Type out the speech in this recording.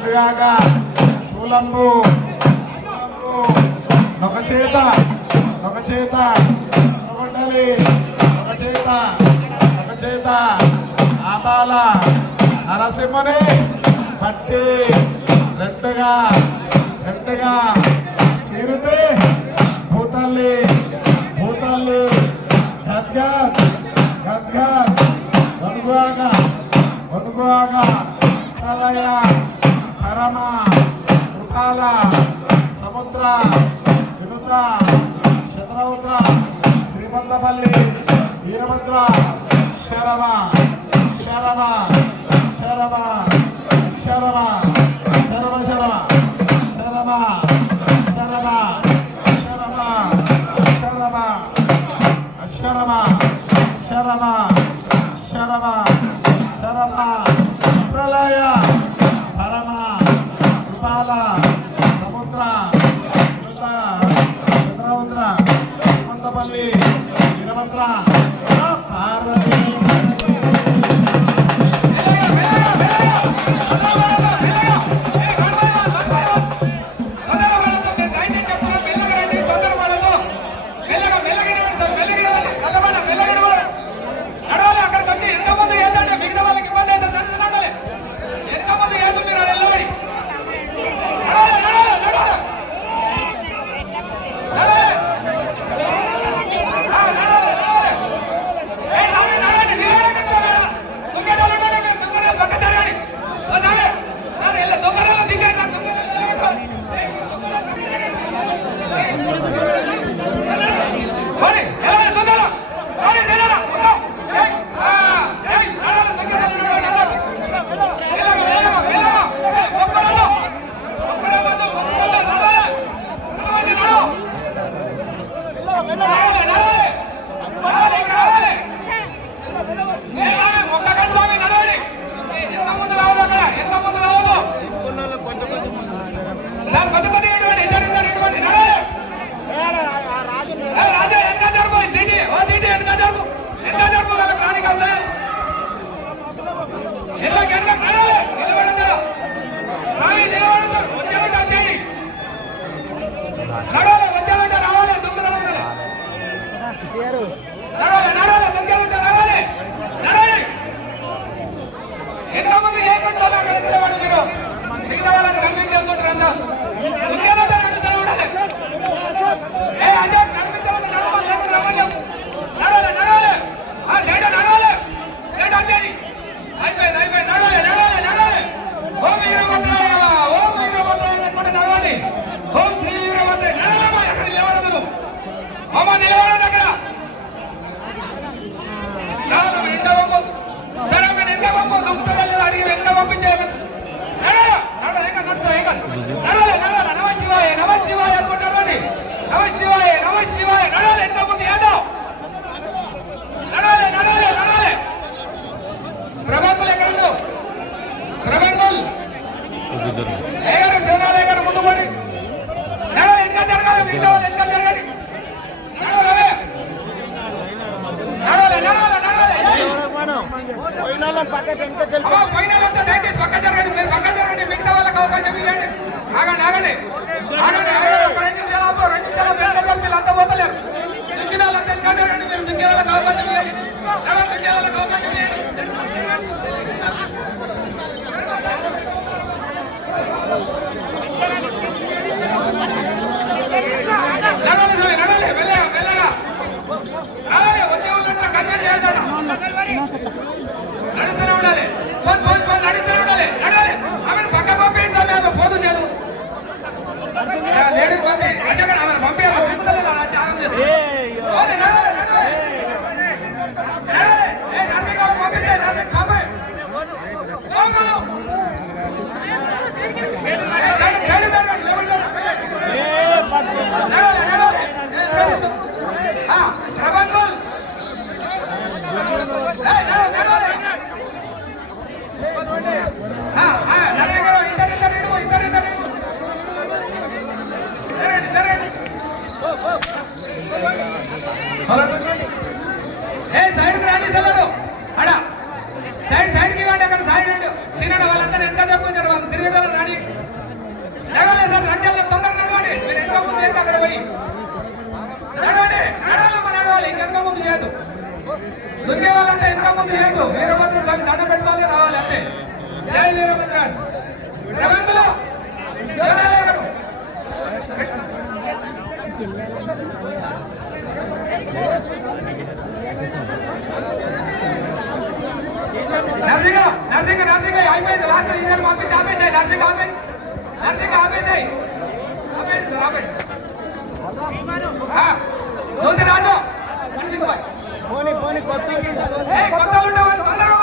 అందుగాక చూలంబు ఒక చేత కొట్టలి, ఒక చేత ఆతాల నరసింహని పట్టి రెండుగా చీరుతే భూతల్లి గద్గద్ వదుగుగా తలయ హరమ కృపాల సముద్ర వినుద్ర శతరౌద్ర శ్రీమంతపల్లి వీరభద్ర శరవ శరవ శరవ శరవ శరవ శరవ శరవ శరవ శరవ శరవ శరవ శరవ శరవ శరవ ప్రళయ పరమ కృపాల సముద్ర చంద్రౌద్ర శ్రీమంతపల్లి వీరభద్ర పార్వతీ సైడ్ కి వాడి అక్కడ సైడ్ తినడం వాళ్ళందరూ ఎంత చెప్పుకుంటారు వాళ్ళు తిరిగేటప్పుడు రాని నర్సింగ్ అయిపోయింది లాస్ట్ ఇయర్ పంపించి ఆపేసాయి నర్సింగ్ ఆపేసాయి రాజు కొత్త ఉంటావు